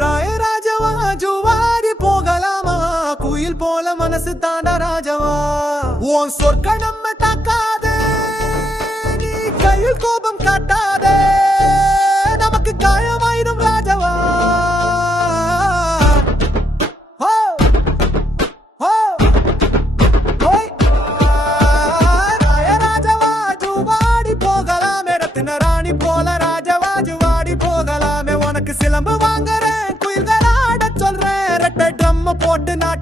ராயராஜவா ஜுவாரி போகலாமா? குயில் போல மனசு தாண்டா ராஜவா. உன் சொற்க நம்ம தாக்காத நீ கையில் கோபம் காட்டாத. நமக்கு காயமாயிடும் ராஜவா. சிலம்பு வாங்க நாட்டு நாட்டு